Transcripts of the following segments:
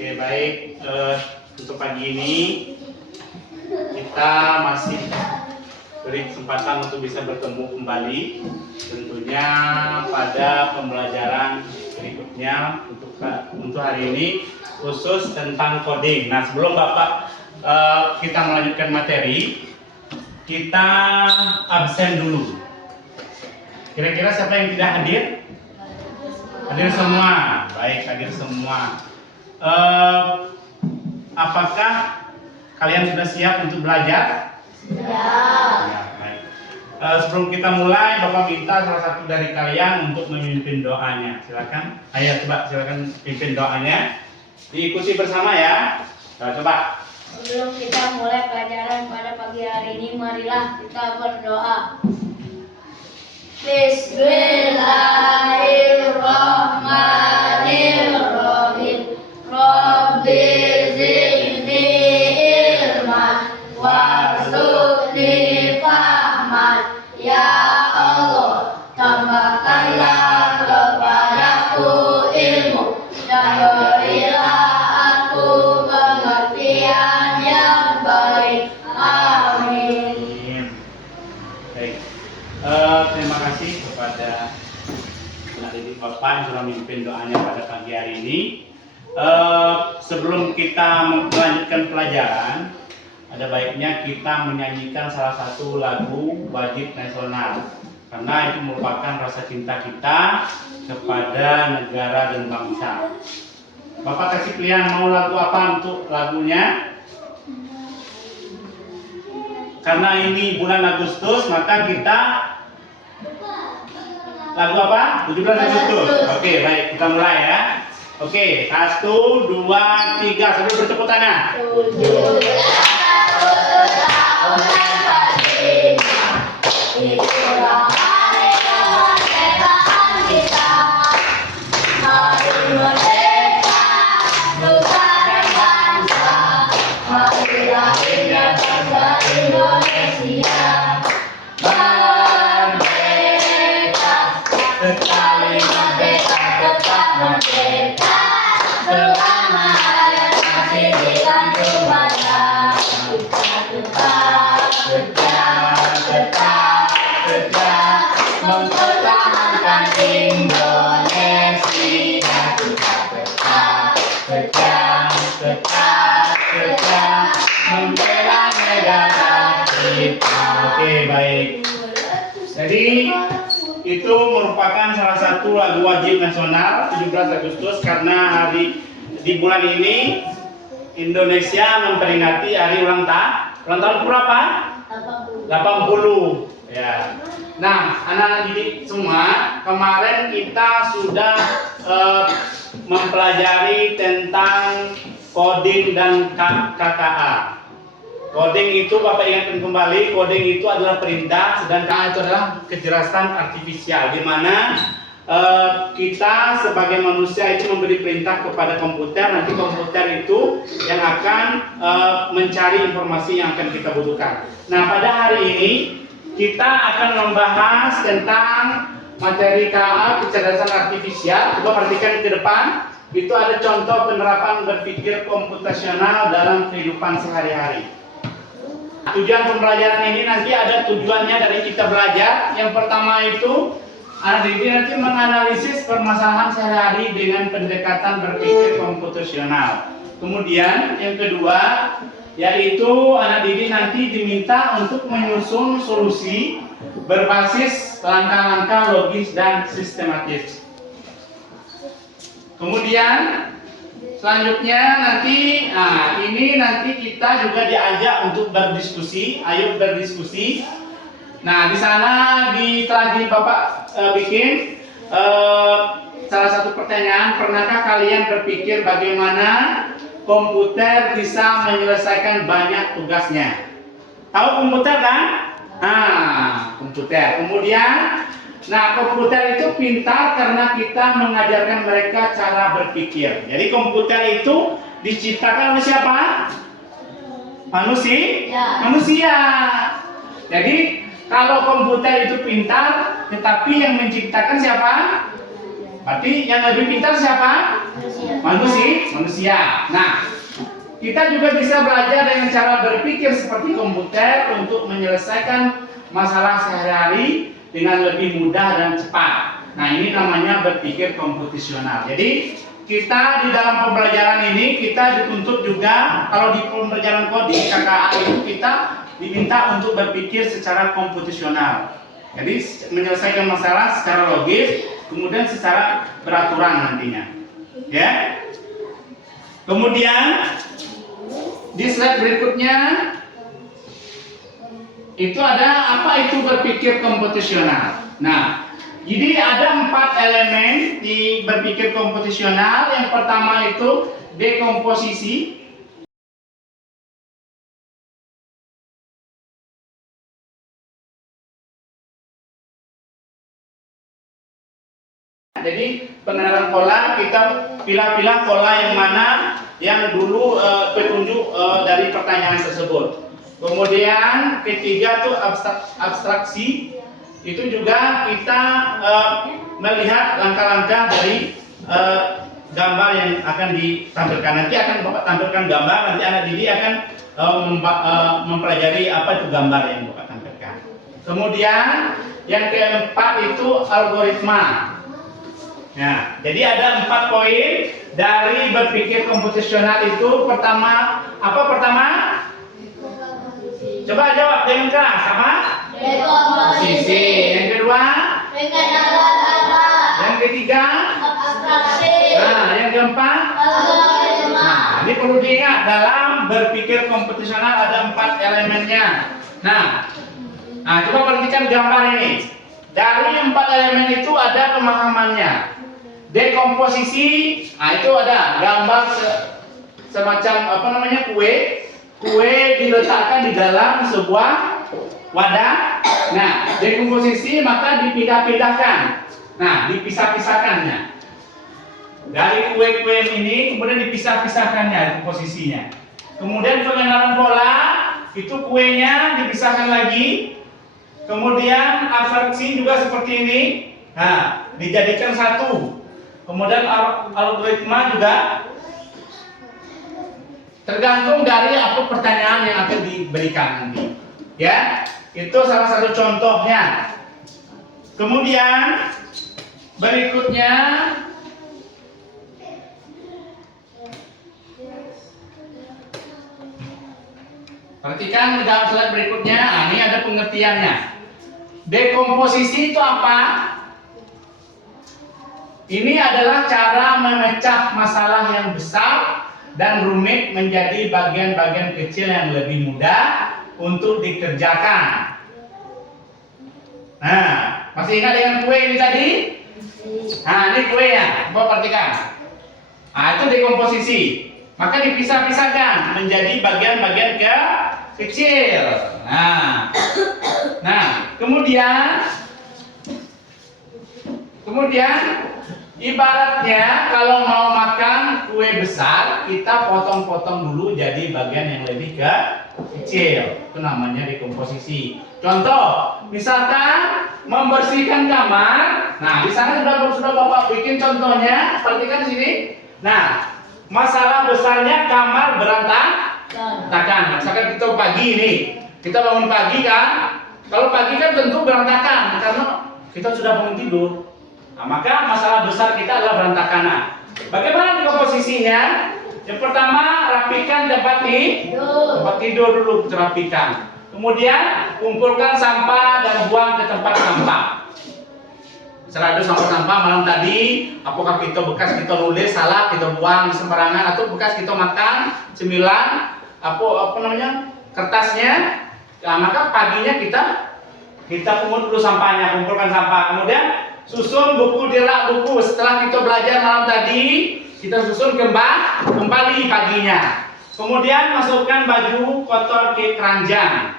Oke, baik. Untuk pagi ini kita masih beri kesempatan untuk bisa bertemu kembali, tentunya pada pembelajaran berikutnya untuk hari ini khusus tentang coding. Nah, sebelum Bapak kita melanjutkan materi, kita absen dulu. Kira-kira siapa yang tidak hadir? Hadir semua. Baik, hadir semua. Apakah kalian sudah siap untuk belajar? Ya, baik. Sebelum kita mulai, Bapak minta salah satu dari kalian untuk memimpin doanya. Silakan. Ayo coba, silakan pimpin doanya. Diikuti bersama ya. Coba. Sebelum kita mulai pelajaran pada pagi hari ini, marilah kita berdoa. Bismillahirrahmanirrahim. Rabbi zidni ilman warzuqni fahman. Ya Allah, tambahkanlah kepadaku ilmu dan berilah aku pengertian yang baik. Amin. Baik. Terima kasih kepada anak didik Bapak yang sudah memimpin doanya pada pagi hari ini. Sebelum kita melanjutkan pelajaran, ada baiknya kita menyanyikan salah satu lagu wajib nasional, karena itu merupakan rasa cinta kita kepada negara dan bangsa. Bapak kasih pilihan mau lagu apa untuk lagunya. Karena ini bulan Agustus, maka kita lagu apa? 17 Agustus. Oke, baik, kita mulai ya. Oke, 1, 2, 3, sambil bertepuk tangan. merdeka, selama hayat masih digantung pada kita tetap kerja mempertahankan Indonesia. Kita tetap kerja membela negara kita. Oke, baik. Jadi itu merupakan salah satu lagu wajib nasional 17 Agustus karena di bulan ini Indonesia memperingati hari ulang tahun berapa? 80. Ya. Nah, anak-anak didik semua, kemarin kita sudah mempelajari tentang coding dan KKA. Coding itu Bapak ingatkan kembali, coding itu adalah perintah, sedangkan itu adalah kejelasan artifisial, di mana kita sebagai manusia itu memberi perintah kepada komputer, nanti komputer itu yang akan mencari informasi yang akan kita butuhkan. Nah, pada hari ini kita akan membahas tentang materi KA, kecerdasan artifisial. Coba perhatikan ke depan, itu ada contoh penerapan berpikir komputasional dalam kehidupan sehari-hari. Tujuan pembelajaran ini nanti ada tujuannya dari kita belajar. Yang pertama itu anak didik nanti menganalisis permasalahan sehari-hari dengan pendekatan berpikir komputasional. Kemudian yang kedua yaitu anak didik nanti diminta untuk menyusun solusi berbasis langkah-langkah logis dan sistematis. Kemudian selanjutnya nanti, ini nanti kita juga diajak untuk berdiskusi. Ayo berdiskusi. Nah, di sana tadi Bapak bikin salah satu pertanyaan. Pernahkah kalian berpikir bagaimana komputer bisa menyelesaikan banyak tugasnya? Tahu komputer kan? Komputer. Kemudian, komputer itu pintar karena kita mengajarkan mereka cara berpikir. Jadi komputer itu diciptakan oleh siapa? Manusia. Jadi kalau komputer itu pintar, tetapi yang menciptakan siapa? Berarti yang lebih pintar siapa? Manusia. Nah, kita juga bisa belajar dengan cara berpikir seperti komputer untuk menyelesaikan masalah sehari-hari dengan lebih mudah dan cepat. Nah, ini namanya berpikir komputasional. Jadi kita di dalam pembelajaran ini kita dituntut juga, kalau di pembelajaran coding KKA itu kita diminta untuk berpikir secara komputasional. Jadi menyelesaikan masalah secara logis, kemudian secara beraturan nantinya. Ya. Kemudian di slide berikutnya itu ada apa itu berpikir komputasional. Nah, jadi ada 4 elemen di berpikir komputasional. Yang pertama itu dekomposisi. Jadi pengenalan pola, kita pilih-pilih pola yang mana yang dulu petunjuk dari pertanyaan tersebut. Kemudian ketiga tuh abstraksi. Itu juga kita melihat langkah-langkah dari gambar yang akan ditampilkan. Nanti akan Bapak tampilkan gambar, nanti anak didik akan mempelajari apa itu gambar yang Bapak tampilkan. Kemudian yang keempat itu algoritma. Nah, jadi ada 4 poin dari berpikir komputasional itu. Pertama, apa pertama? Coba jawab dengan keras, apa? Dekomposisi. Yang kedua? Pengenalan. Yang ketiga? Abstraksi. Nah, yang keempat? Algoritma. Ini perlu diingat, dalam berpikir komputasional ada 4 elemennya. Nah, coba perhatikan gambar ini. Dari 4 elemen itu ada pemahamannya. Dekomposisi, itu ada gambar semacam apa namanya kue. Kue diletakkan di dalam sebuah wadah. Nah, dekomposisi maka dipindah-pindahkan. Nah, dipisah-pisahkannya. Dari kue-kue ini kemudian dipisah-pisahkannya posisinya. Kemudian pengenalan pola, itu kuenya dipisahkan lagi. Kemudian abstraksi juga seperti ini. Nah, dijadikan satu. Kemudian algoritma juga tergantung dari apa pertanyaan yang akan diberikan nanti. Ya, itu salah satu contohnya. Kemudian berikutnya perhatikan dalam slide berikutnya. Ini ada pengertiannya. Dekomposisi itu apa? Ini adalah cara memecah masalah yang besar dan rumit menjadi bagian-bagian kecil yang lebih mudah untuk dikerjakan. Nah, masih ingat dengan kue ini tadi? Nah, ini kue ya. Coba perhatikan. Nah, itu dekomposisi. Maka dipisah-pisahkan menjadi bagian-bagian kecil. Nah, kemudian ibaratnya kalau mau makan kue besar, kita potong-potong dulu jadi bagian yang lebih kecil. Itu namanya dekomposisi. Contoh, misalkan membersihkan kamar. Nah, di sana sudah Bapak bikin contohnya. Perhatikan sini. Nah, masalah besarnya kamar berantakan. Misalkan kita pagi ini, kita bangun pagi kan. Kalau pagi kan tentu berantakan karena kita sudah bangun tidur. Nah, maka masalah besar kita adalah berantakan. Nah, bagaimana komposisinya? Yang pertama, rapikan tempat tidur dulu, rapikan. Kemudian kumpulkan sampah dan buang ke tempat sampah. Misalnya ada sampah malam tadi, apakah kita bekas kita nulis salah kita buang sembarangan atau bekas kita makan cemilan apa namanya kertasnya. Nah, maka paginya kita pungut dulu sampahnya, kumpulkan sampah. Kemudian susun buku di rak buku. Setelah kita belajar malam tadi, kita susun kembali paginya. Kemudian masukkan baju kotor ke keranjang.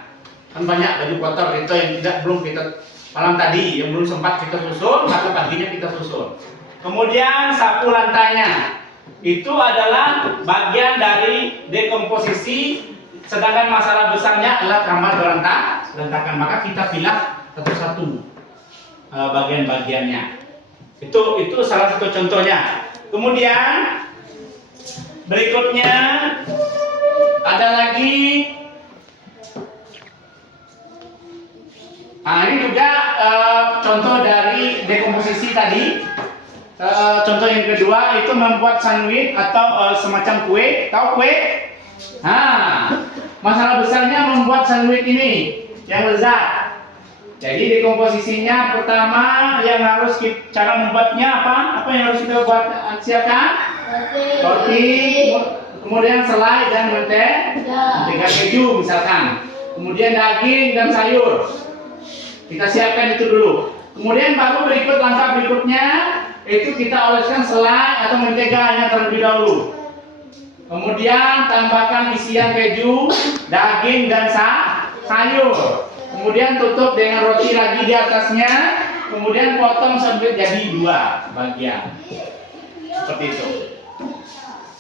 Kan banyak baju kotor itu yang belum kita malam tadi, yang belum sempat kita susun, maka paginya kita susun. Kemudian sapu lantainya. Itu adalah bagian dari dekomposisi. Sedangkan masalah besarnya adalah kamar berantakan. Maka kita pilih satu-satu bagian-bagiannya. Itu salah satu contohnya. Kemudian berikutnya ada lagi. Nah, ini juga contoh dari dekomposisi tadi. Contoh yang kedua itu membuat sandwich atau semacam kue. Tahu kue? Nah, masalah besarnya membuat sandwich ini yang lezat. Jadi dekomposisinya pertama yang harus cara membuatnya apa? Apa yang harus kita buat? Siapkan? Roti. Kemudian selai dan mentega keju misalkan. Kemudian daging dan sayur. Kita siapkan itu dulu. Kemudian baru langkah berikutnya itu kita oleskan selai atau menteganya terlebih dahulu. Kemudian tambahkan isian keju, daging dan sayur. Kemudian tutup dengan roti lagi di atasnya. Kemudian potong sampai jadi 2 bagian. Seperti itu.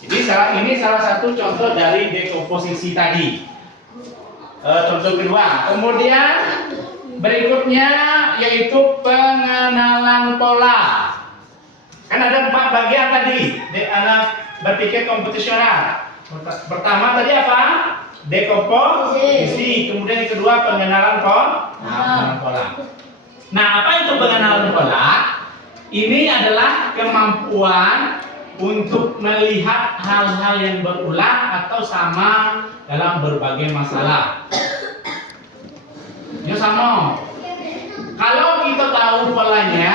Jadi ini salah satu contoh dari dekomposisi tadi. Contoh kedua. Kemudian berikutnya yaitu pengenalan pola. Kan ada 4 bagian tadi. Anak berpikir kompetisional. Pertama tadi apa? Dekomposisi. Kemudian yang kedua pengenalan pola. Nah, apa itu pengenalan pola? Ini adalah kemampuan untuk melihat hal-hal yang berulang atau sama dalam berbagai masalah. Ya sama. Kalau kita tahu polanya,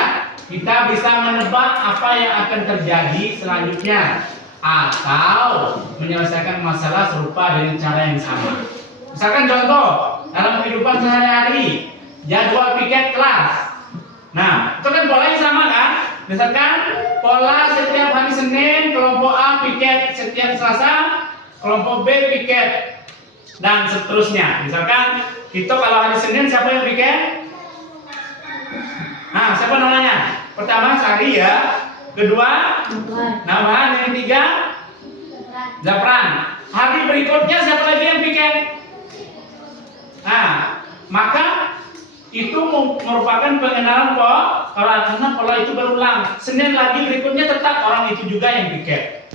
kita bisa menebak apa yang akan terjadi selanjutnya atau menyelesaikan masalah serupa dengan cara yang sama. Misalkan contoh dalam kehidupan sehari-hari, jadwal piket kelas. Nah, itu kan polanya sama kan? Misalkan pola setiap hari Senin kelompok A piket, setiap Selasa kelompok B piket, dan seterusnya. Misalkan kita kalau hari Senin siapa yang piket? Nah, siapa namanya? Pertama Sari ya, kedua Nabahan, yang ketiga Zapran. Hari berikutnya siapa lagi yang piket? Nah, maka itu merupakan pengenalan orang, karena pola itu berulang. Senin lagi berikutnya tetap orang itu juga yang piket.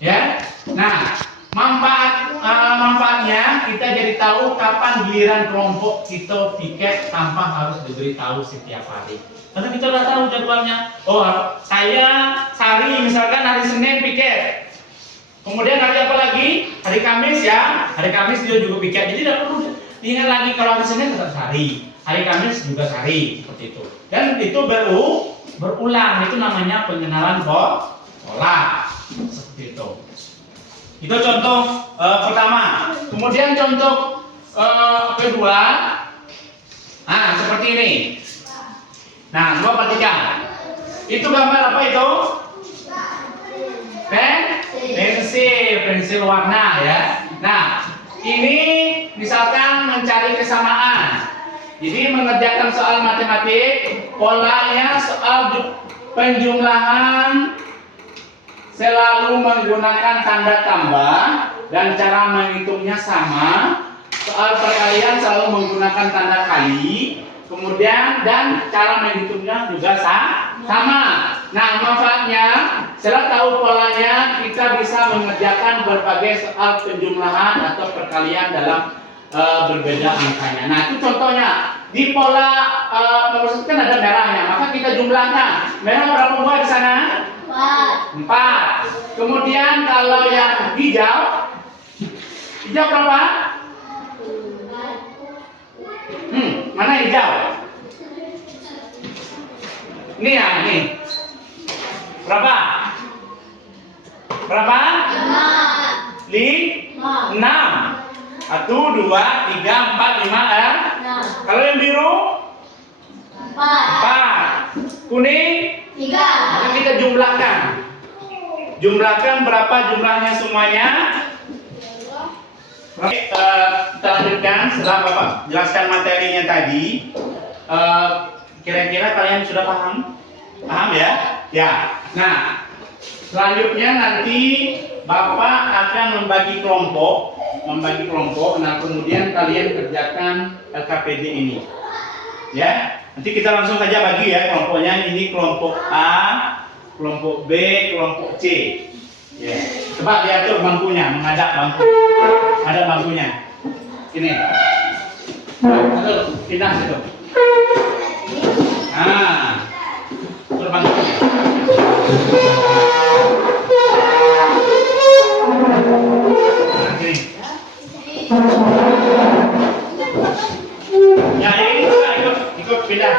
Ya. Nah, manfaatnya kita jadi tahu kapan giliran kelompok kita piket tanpa harus diberitahu setiap hari. Karena kita udah tahu jadwalnya. Oh, saya Sari misalkan hari Senin piket. Kemudian hari apa lagi? Hari Kamis ya. Hari Kamis dia juga piket. Jadi tidak perlu diingat lagi kalau hari Senin tetap Sari. Hari Kamis juga Sari seperti itu. Dan itu berulang. Itu namanya pengenalan pola. Seperti itu. Itu contoh pertama. Kemudian contoh kedua. Nah, seperti ini. Nah, coba perhatikan. Itu gambar apa itu? Pensil warna ya. Nah, ini misalkan mencari kesamaan. Jadi mengerjakan soal matematik, polanya soal penjumlahan selalu menggunakan tanda tambah dan cara menghitungnya sama. Soal perkalian selalu menggunakan tanda kali. Kemudian dan cara menghitungnya juga sama. Nah, manfaatnya setelah tahu polanya kita bisa mengerjakan berbagai soal penjumlahan atau perkalian dalam berbeda angkanya. Nah, itu contohnya di pola nomor 1 kan ada merahnya, maka kita jumlahkan. Merah berapa buah di sana? 4. Kemudian kalau yang hijau berapa? Mana hijau? Ini ya, ini. Berapa? 6. 1, 2, 3, 4, 5, 6. Kalau yang biru? 4. Kuning? 3. Maka kita jumlahkan. Jumlahkan berapa jumlahnya semuanya? Kita lanjutkan setelah Bapak jelaskan materinya tadi. Kira-kira kalian sudah paham? Paham ya? Ya. Nah, selanjutnya nanti Bapak akan membagi kelompok. Nah kemudian kalian kerjakan LKPD ini. Ya. Nanti kita langsung saja bagi ya kelompoknya. Ini kelompok A, kelompok B, kelompok C. Ya. Coba diatur bangkunya, menghadap bangku. Ada bangkunya. Ini. Atur, pindah situ. Nah, atur bangkunya. Nah, ini. Ya, ini ikut pindah.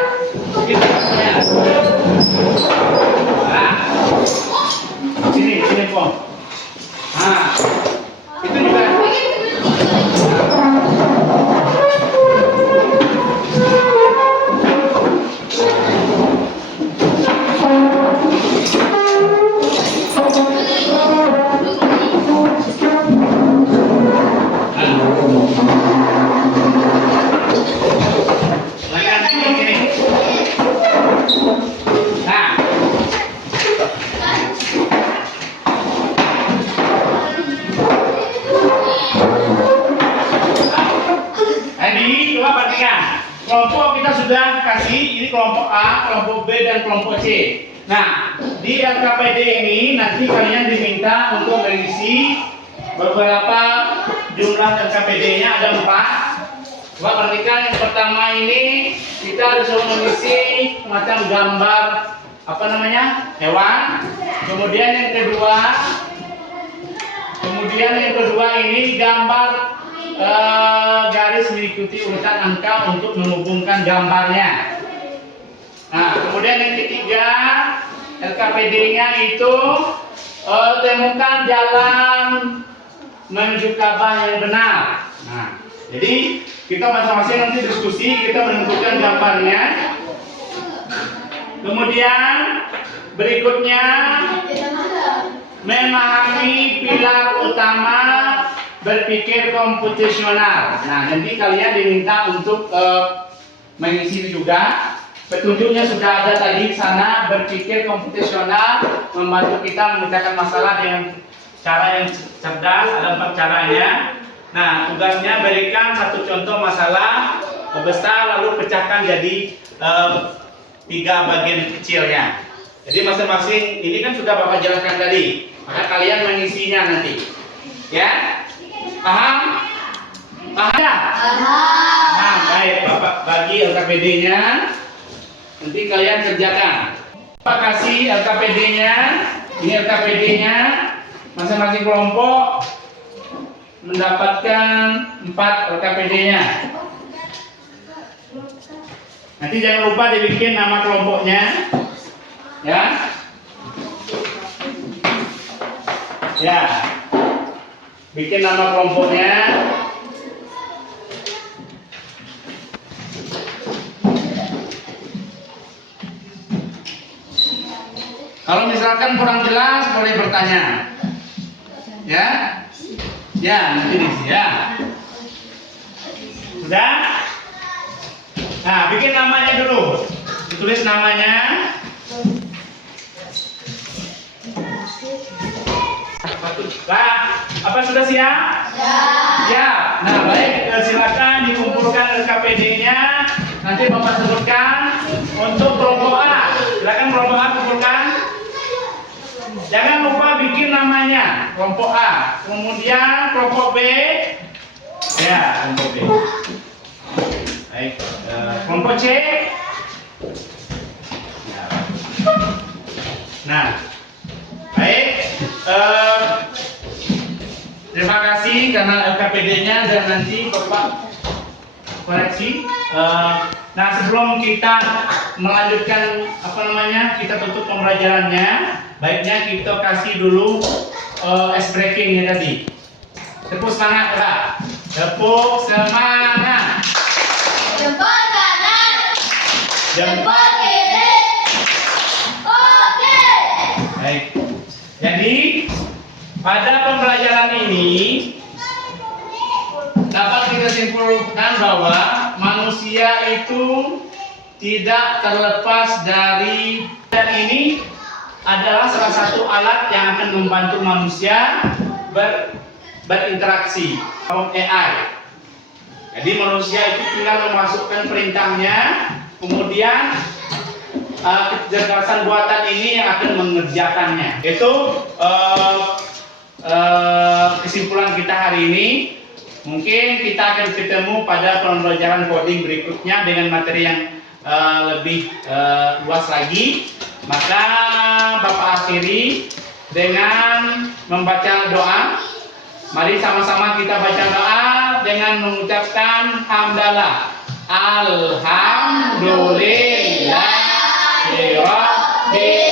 Kita bangkunya. Nah. Sini Pong. Nah, itu juga. Kelompok kita sudah kasih, ini kelompok A, kelompok B, dan kelompok C. Nah, di LKPD ini nanti kalian diminta untuk mengisi beberapa jumlah LKPD-nya ada 4. Coba perhatikan yang pertama ini kita harus mengisi macam gambar apa namanya hewan. Kemudian yang kedua ini gambar garis mengikuti urutan angka untuk menghubungkan gambarnya. Nah, kemudian yang ketiga LKPD-nya itu temukan jalan menuju Ka'bah yang benar. Nah, jadi kita masing-masing nanti diskusi, kita menentukan gambarnya. Kemudian berikutnya memahami pilar utama berpikir komputasional. Nah, nanti kalian diminta untuk mengisi juga. Petunjuknya sudah ada tadi di sana. Berpikir komputasional membantu kita memecahkan masalah dengan cara yang cerdas. Ada 4 caranya. Nah, tugasnya berikan satu contoh masalah besar lalu pecahkan jadi 3 bagian kecilnya. Jadi masing-masing ini kan sudah Bapak jelaskan tadi. Maka kalian mengisinya nanti. Ya? Paham? Paham ya? Paham. Baik, Bapak bagi LKPD-nya. Nanti kalian kerjakan. Bapak kasih LKPD-nya. Ini LKPD-nya. Masing-masing kelompok mendapatkan 4 LKPD-nya. Nanti jangan lupa dibikin nama kelompoknya, ya. Ya, bikin nama kelompoknya. Kalau misalkan kurang jelas boleh bertanya, ya. Ya, nanti diisi ya. Sudah? Nah, bikin namanya dulu. Ditulis namanya. Nah, apa sudah siap? Ya. Nah, baik. Silakan dikumpulkan LKPD-nya. Nanti Bapak sebutkan untuk kelompok A. Silakan kelompok A kumpulkan. Jangan lupa bikin namanya kelompok A. Kemudian kelompok B. Ya, kelompok B. Baik, kelompok C. Nah, baik. Terima kasih karena LKPD-nya dan nanti Bapak koreksi. Nah, sebelum kita melanjutkan kita tutup pembelajarannya, baiknya kita kasih dulu ice breakingnya tadi. Tepuk semangat, Pak. Tepuk semangat. Jempol kanan, jempol kiri. Oke. Baik. Jadi pada pembelajaran ini dapat kita simpulkan bahwa manusia itu tidak terlepas dari, dan ini adalah salah satu alat yang akan membantu manusia berinteraksi, AI. Jadi manusia itu tinggal memasukkan perintahnya, kemudian kecerdasan buatan ini yang akan mengerjakannya. Itu kesimpulan kita hari ini. Mungkin kita akan ketemu pada pembelajaran coding berikutnya dengan materi yang lebih luas lagi. Maka Bapak akhiri dengan membaca doa. Mari sama-sama kita baca doa dengan mengucapkan hamdalah. Alhamdulillahirabbil